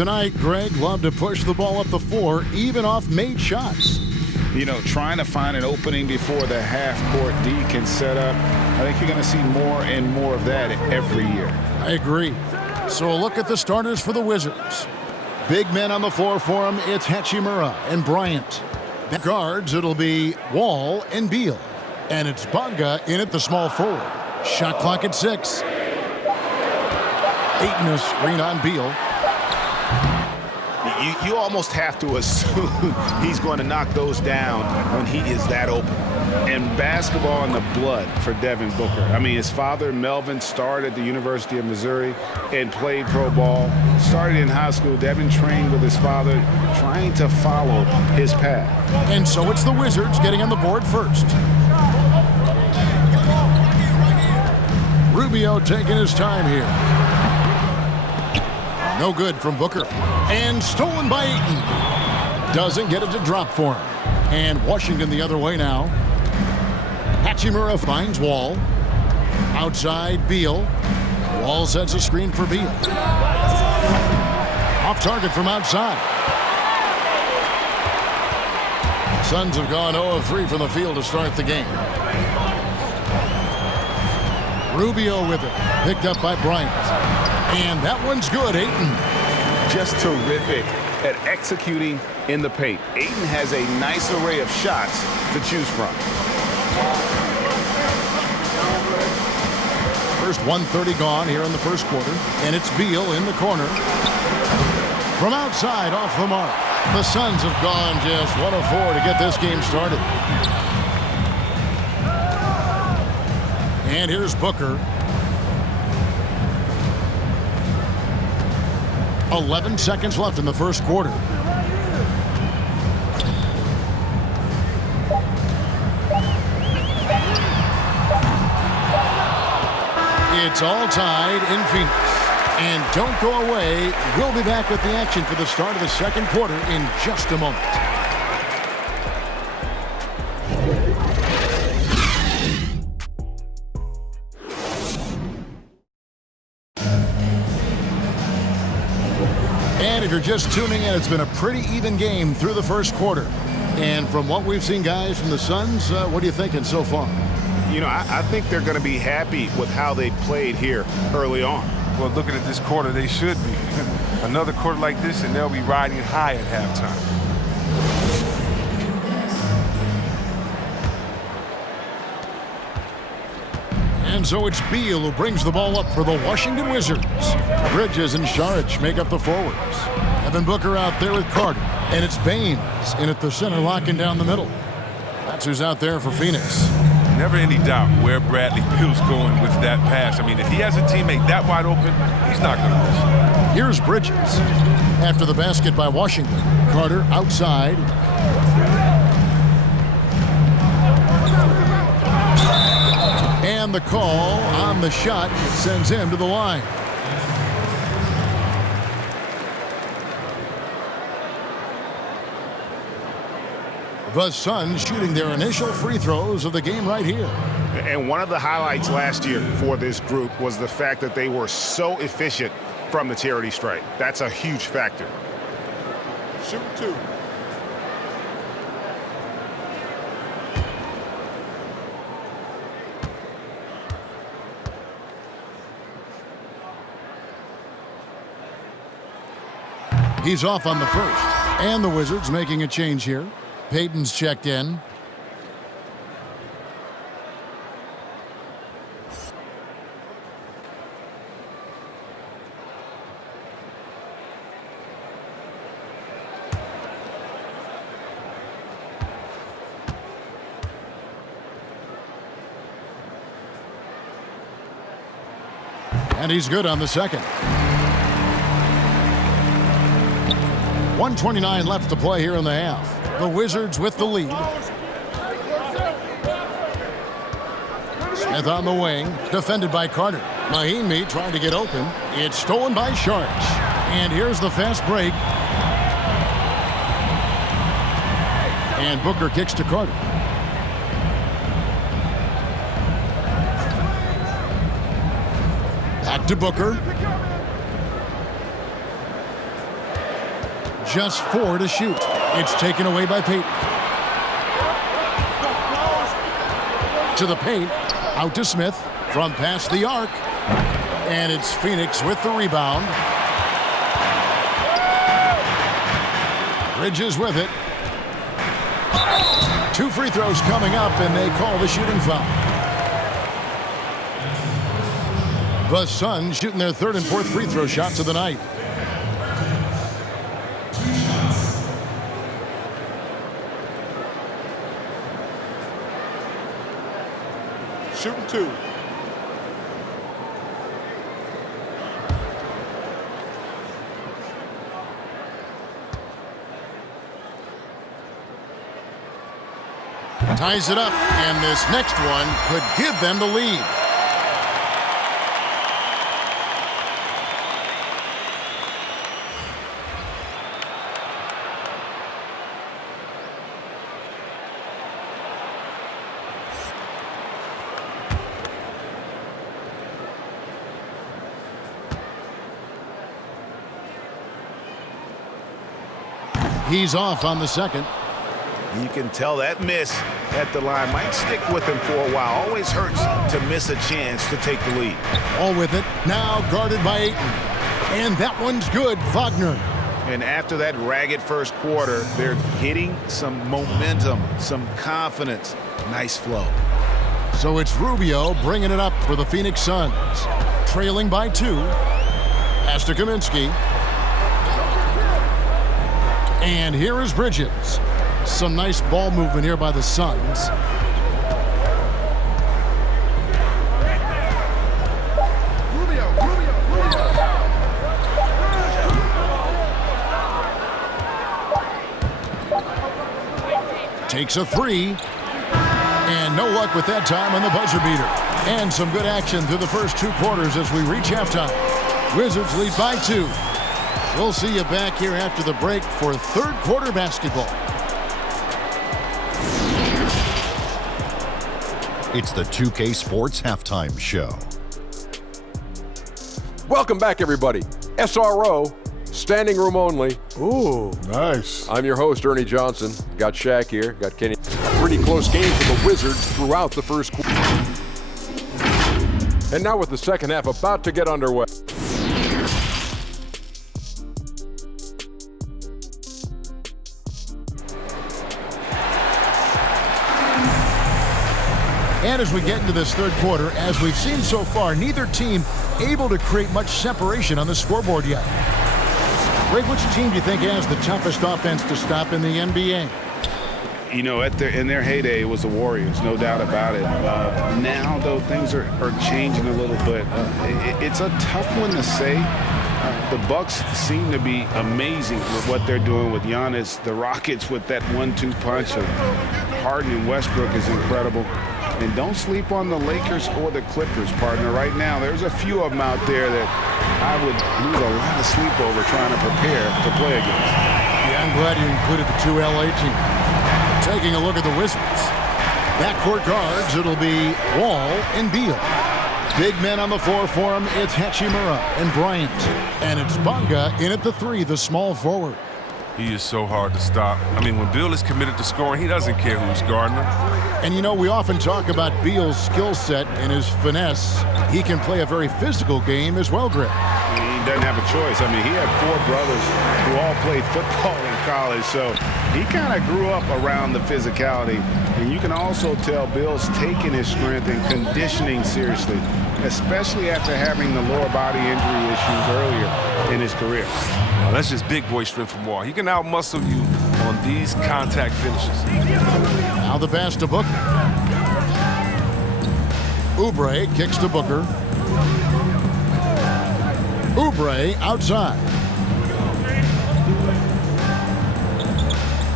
tonight, Greg, love to push the ball up the floor, even off made shots. You know, trying to find an opening before the half-court D can set up. I think you're going to see more and more of that every year. I agree. So a look at the starters for the Wizards. Big men on the floor for them. It's Hachimura and Bryant. The guards, it'll be Wall and Beal. And it's Bonga in at the small forward. Shot clock at 6. Ayton a screen on Beal. You almost have to assume he's going to knock those down when he is that open. And basketball in the blood for Devin Booker. I mean, his father, Melvin, started at the University of Missouri and played pro ball. Started in high school. Devin trained with his father, trying to follow his path. And so it's the Wizards getting on the board first. Rubio taking his time here. No good from Booker. And stolen by Ayton. Doesn't get it to drop for him. And Washington the other way now. Hachimura finds Wall. Outside, Beal. Wall sets a screen for Beal. Off target from outside. Suns have gone 0 of 3 from the field to start the game. Rubio with it. Picked up by Bryant. And that one's good, Ayton. Just terrific at executing in the paint. Ayton has a nice array of shots to choose from. First 1:30 gone here in the first quarter. And it's Beal in the corner. From outside, off the mark. The Suns have gone just 1 of 4 to get this game started. And here's Booker. 11 seconds left in the first quarter. It's all tied in Phoenix. And don't go away. We'll be back with the action for the start of the second quarter in just a moment. And if you're just tuning in, it's been a pretty even game through the first quarter. And from what we've seen, guys, from the Suns, what are you thinking so far? You know, I think they're going to be happy with how they played here early on. Well, looking at this quarter, they should be. Another quarter like this, and they'll be riding high at halftime. And so it's Beal who brings the ball up for the Washington Wizards. Bridges and Saric make up the forwards. Devin Booker out there with Carter. And it's Baines in at the center, locking down the middle. That's who's out there for Phoenix. Never any doubt where Bradley Beal's going with that pass. I mean, if he has a teammate that wide open, he's not going to miss. Here's Bridges. After the basket by Washington. Carter outside. And the call on the shot sends him to the line. The Suns shooting their initial free throws of the game right here. And one of the highlights last year for this group was the fact that they were so efficient from the charity stripe. That's a huge factor. Shoot 2. He's off on the first. And the Wizards making a change here. Payton's checked in. And he's good on the second. 1:29 left to play here in the half. The Wizards with the lead. Smith on the wing, defended by Carter. Mahinmi trying to get open. It's stolen by Saric. And here's the fast break. And Booker kicks to Carter. Back to Booker. just 4 to shoot. It's taken away by Peyton. To the paint. Out to Smith. From past the arc. And it's Phoenix with the rebound. Bridges with it. 2 free throws coming up, and they call the shooting foul. The Suns shooting their 3rd and 4th free throw shots of the night. Shooting 2. Ties it up, and this next one could give them the lead. He's off on the second. You can tell that miss at the line might stick with him for a while. Always hurts to miss a chance to take the lead. All with it. Now guarded by Ayton. And that one's good. Wagner. And after that ragged first quarter, they're getting some momentum, some confidence. Nice flow. So it's Rubio bringing it up for the Phoenix Suns. Trailing by 2. Pass to Kaminsky. And here is Bridges. Some nice ball movement here by the Suns. Takes a 3. And no luck with that time on the buzzer beater. And some good action through the first 2 quarters as we reach halftime. Wizards lead by 2. We'll see you back here after the break for 3rd quarter basketball. It's the 2K Sports Halftime Show. Welcome back, everybody. SRO, standing room only. Ooh, nice. I'm your host, Ernie Johnson. Got Shaq here, got Kenny. A pretty close game for the Wizards throughout the first quarter. And now with the second half about to get underway. And as we get into this 3rd quarter, as we've seen so far, neither team able to create much separation on the scoreboard yet. Ray, which team do you think has the toughest offense to stop in the NBA? You know, in their heyday, it was the Warriors, no doubt about it. Now, though, things are changing a little bit. It's a tough one to say. The Bucks seem to be amazing with what they're doing with Giannis. The Rockets with that 1-2 punch of Harden and Westbrook is incredible. And don't sleep on the Lakers or the Clippers, partner. Right now, there's a few of them out there that I would lose a lot of sleep over trying to prepare to play against. Yeah, I'm glad you included the 2 LA teams. Taking a look at the Wizards. Backcourt guards, it'll be Wall and Beal. Big men on the floor for him, it's Hachimura and Bryant. And it's Bonga in at the 3, the small forward. He is so hard to stop. I mean, when Bill is committed to scoring, he doesn't care who's guarding him. And you know, we often talk about Beal's skill set and his finesse. He can play a very physical game as well, Greg. He doesn't have a choice. I mean, he had 4 brothers who all played football in college, so he kind of grew up around the physicality. And you can also tell Bill's taking his strength and conditioning seriously, especially after having the lower body injury issues earlier in his career. Well, that's just big boy strength from Wall. He can outmuscle you on these contact finishes. Now the pass to Booker. Oubre kicks to Booker. Oubre outside.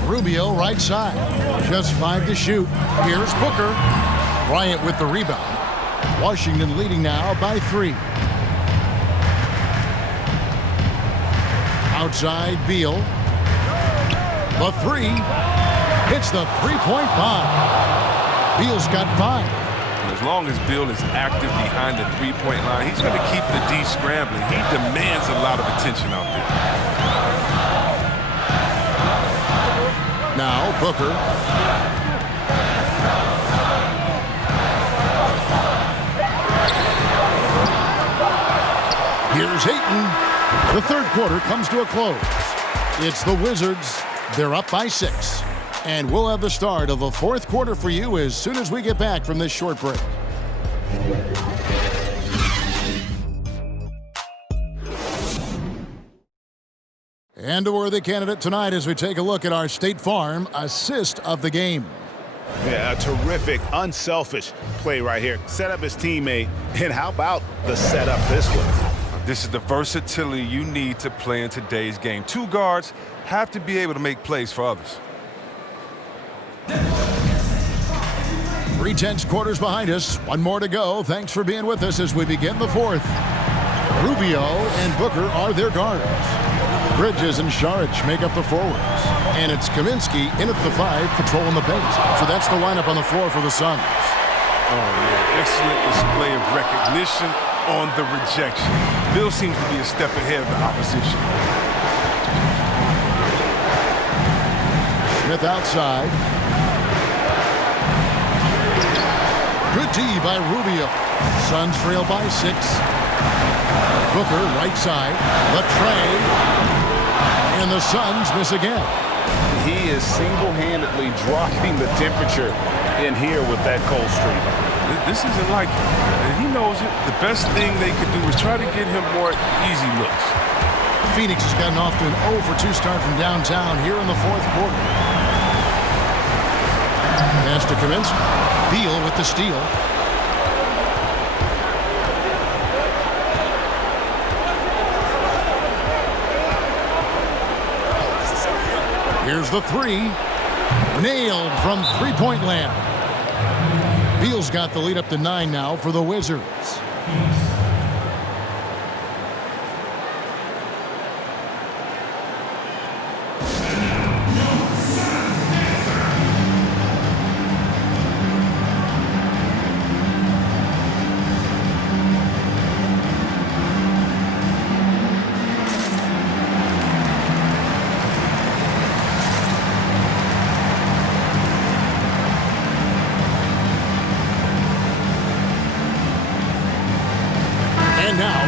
Rubio right side. Just 5 to shoot. Here's Booker. Bryant with the rebound. Washington leading now by 3. Outside Beal. The 3 hits the 3-point bomb. Beal's got 5. As long as Bill is active behind the 3-point line, he's going to keep the D scrambling. He demands a lot of attention out there. Booker. Here's Ayton. The third quarter comes to a close. It's the Wizards. They're up by 6. And we'll have the start of the fourth quarter for you as soon as we get back from this short break. And a worthy candidate tonight as we take a look at our State Farm assist of the game. Yeah, a terrific, unselfish play right here. Set up his teammate, and how about the setup this way? This is the versatility you need to play in today's game. 2 guards have to be able to make plays for others. 3/10 quarters behind us. One more to go. Thanks for being with us as we begin the fourth. Rubio and Booker are their guards. Bridges and Saric make up the forwards. And it's Kaminsky in at the 5, patrolling the paint. So that's the lineup on the floor for the Suns. Oh, yeah. Excellent display of recognition on the rejection. Bill seems to be a step ahead of the opposition. Smith outside. Good D by Rubio. Suns trail by 6. Booker right side. The tray. And the Suns miss again. He is single-handedly dropping the temperature in here with that cold streak. This isn't like him, and he knows it. The best thing they could do is try to get him more easy looks. Phoenix has gotten off to an 0 for 2 start from downtown here in the fourth quarter. Pass to Kaminsky. Beal with the steal. Here's the 3. Nailed from three-point land. Beal's got the lead up to 9 now for the Wizards.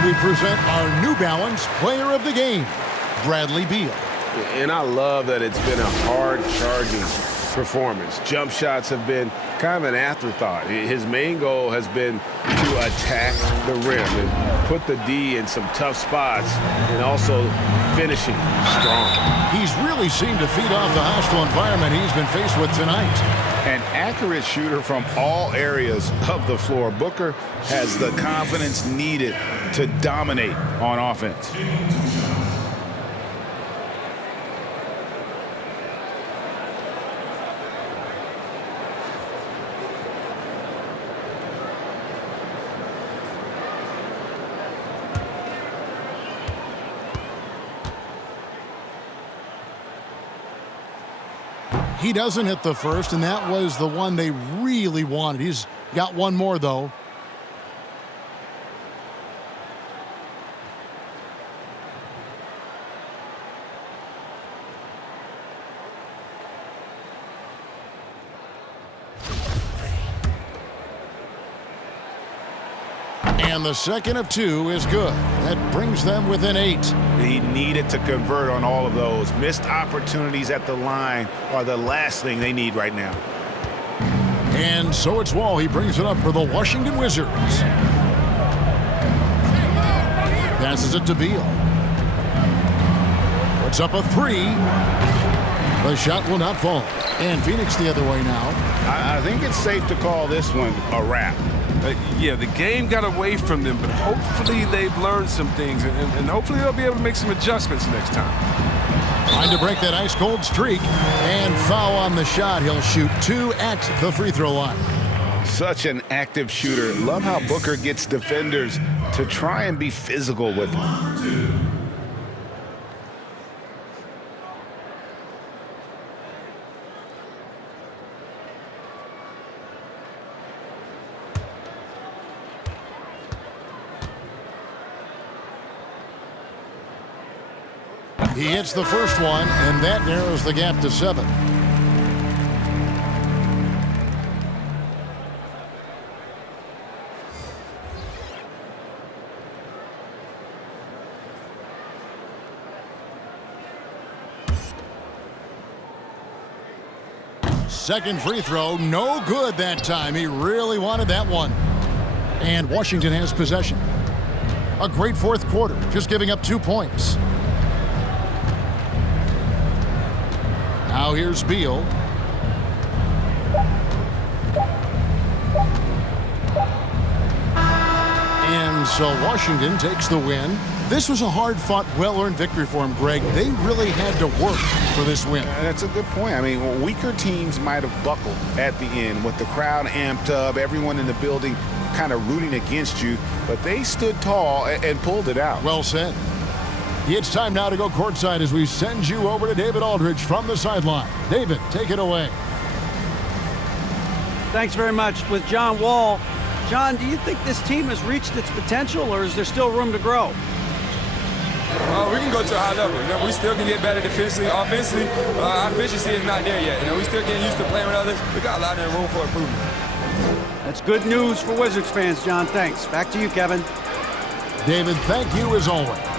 We present our New Balance Player of the Game, Bradley Beal. And I love that it's been a hard-charging performance. Jump shots have been kind of an afterthought. His main goal has been to attack the rim and put the D in some tough spots and also finishing strong. He's really seemed to feed off the hostile environment he's been faced with tonight. An accurate shooter from all areas of the floor. Booker has the confidence needed to dominate on offense. He doesn't hit the first, and that was the one they really wanted. He's got one more, though. And the second of 2 is good. That brings them within 8. He needed to convert on all of those. Missed opportunities at the line are the last thing they need right now. And so it's Wall. He brings it up for the Washington Wizards. Passes it to Beal. Puts up a 3. The shot will not fall. And Phoenix the other way now. I think it's safe to call this one a wrap. Yeah, the game got away from them, but hopefully they've learned some things, and hopefully they'll be able to make some adjustments next time. Trying to break that ice-cold streak, and foul on the shot. He'll shoot 2 at the free throw line. Such an active shooter. Love how Booker gets defenders to try and be physical with him. He hits the first one, and that narrows the gap to 7. second free throw, no good that time. He really wanted that one. And Washington has possession. A great fourth quarter, just giving up 2 points. Now here's Beal. And so Washington takes the win. This was a hard-fought, well-earned victory for him, Greg. They really had to work for this win. That's a good point. I mean, weaker teams might have buckled at the end with the crowd amped up, everyone in the building kind of rooting against you, but they stood tall and pulled it out. Well said. It's time now to go courtside as we send you over to David Aldridge from the sideline. David, take it away. Thanks very much. With John Wall. John, do you think this team has reached its potential, or is there still room to grow? We can go to a high level. You know, we still can get better defensively. Offensively, our efficiency is not there yet. You know, we still getting used to playing with others. We got a lot of room for improvement. That's good news for Wizards fans, John. Thanks. Back to you, Kevin. David, thank you as always.